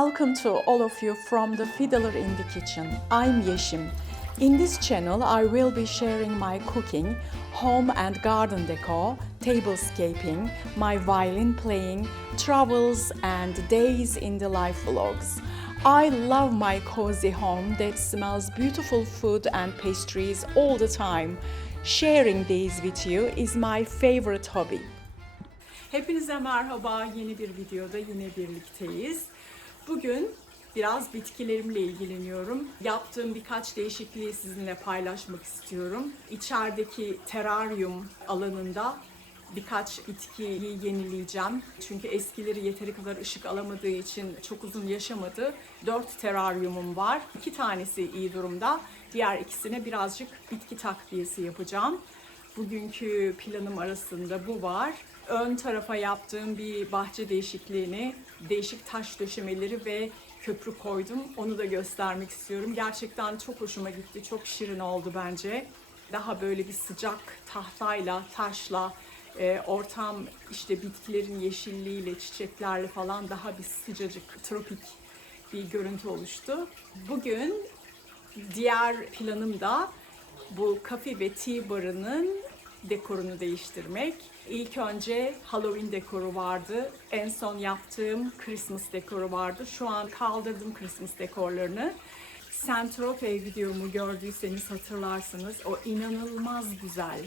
Welcome to all of you from the Fiddler in the kitchen. I'm Yeşim. In this channel, I will be sharing my cooking, home and garden decor, tablescaping, my violin playing, travels and days in the life vlogs. I love my cozy home that smells beautiful food and pastries all the time. Sharing these with you is my favorite hobby. Hepinize merhaba, yeni bir videoda yine birlikteyiz. Bugün biraz bitkilerimle ilgileniyorum. Yaptığım birkaç değişikliği sizinle paylaşmak istiyorum. İçerideki terrarium alanında birkaç bitkiyi yenileyeceğim. Çünkü eskileri yeteri kadar ışık alamadığı için çok uzun yaşamadı. 4 terrariumum var. 2 tanesi iyi durumda. Diğer ikisine birazcık bitki takviyesi yapacağım. Bugünkü planım arasında bu var. Ön tarafa yaptığım bir bahçe değişikliğini, değişik taş döşemeleri ve köprü koydum. Onu da göstermek istiyorum. Gerçekten çok hoşuma gitti. Çok şirin oldu bence. Daha böyle bir sıcak tahtayla, taşla, ortam işte bitkilerin yeşilliğiyle, çiçeklerle falan daha bir sıcacık, tropik bir görüntü oluştu. Bugün diğer planım da bu kafe ve tea barının dekorunu değiştirmek. İlk önce Halloween dekoru vardı. En son yaptığım Christmas dekoru vardı. Şu an kaldırdım Christmas dekorlarını. Tropez videomu gördüyseniz hatırlarsınız. O inanılmaz güzel,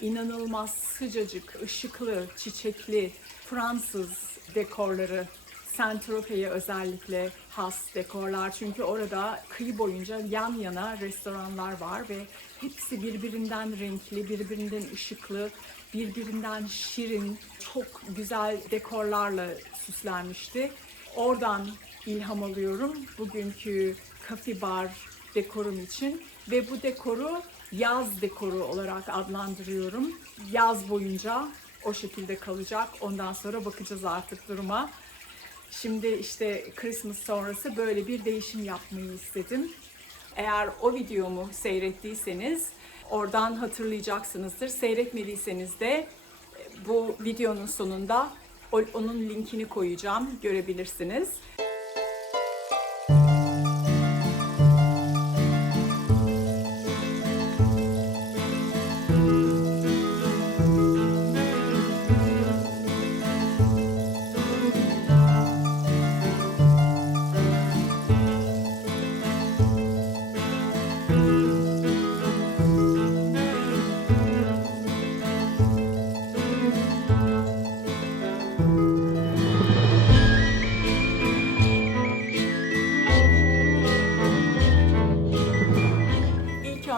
inanılmaz sıcacık, ışıklı, çiçekli Fransız dekorları. Tropez'e özellikle has dekorlar. Çünkü orada kıyı boyunca yan yana restoranlar var ve hepsi birbirinden renkli, birbirinden ışıklı, birbirinden şirin, çok güzel dekorlarla süslenmişti. Oradan ilham alıyorum bugünkü kafe bar dekorum için ve bu dekoru yaz dekoru olarak adlandırıyorum. Yaz boyunca o şekilde kalacak. Ondan sonra bakacağız artık duruma. Şimdi işte Christmas sonrası böyle bir değişim yapmayı istedim. Eğer o videomu seyrettiyseniz oradan hatırlayacaksınızdır. Seyretmediyseniz de bu videonun sonunda onun linkini koyacağım, görebilirsiniz.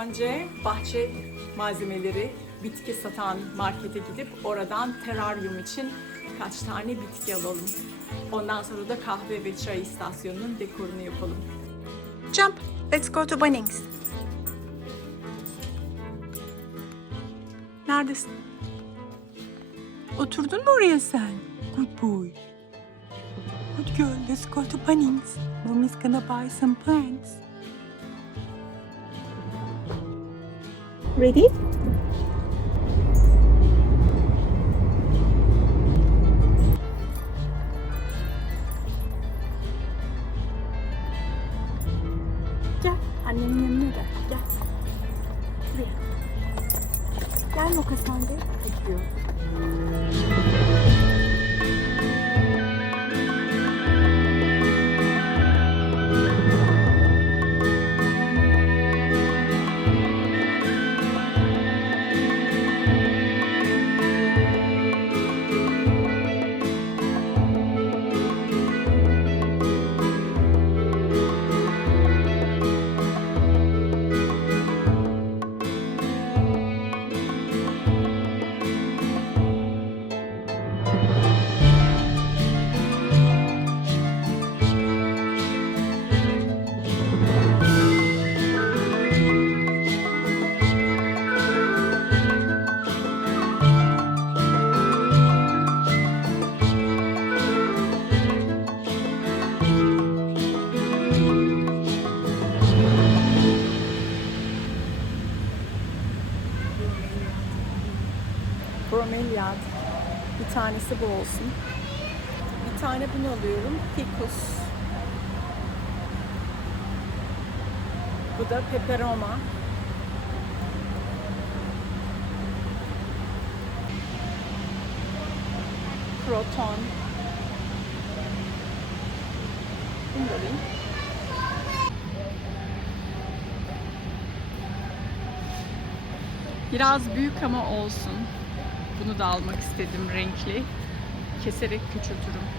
Önce bahçe malzemeleri, bitki satan markete gidip oradan terrarium için birkaç tane bitki alalım. Ondan sonra da kahve ve çay istasyonunun dekorunu yapalım. Jump, let's go to Bunnings. Neredesin? Oturdun mu oraya sen? Good boy. Good girl, let's go to Bunnings. Mommy's gonna buy some plants. Ready? Gel, annenin yanına da. Gel. Buraya. Gel Moka sen de. Bekliyor. Bromeliad. Bir tanesi bu olsun. Bir tane bunu alıyorum. Ficus Bu da peperoma. Kroton. Bunu da alayım. Biraz büyük ama olsun. Bunu da almak istedim, renkli. Keserek küçültürüm.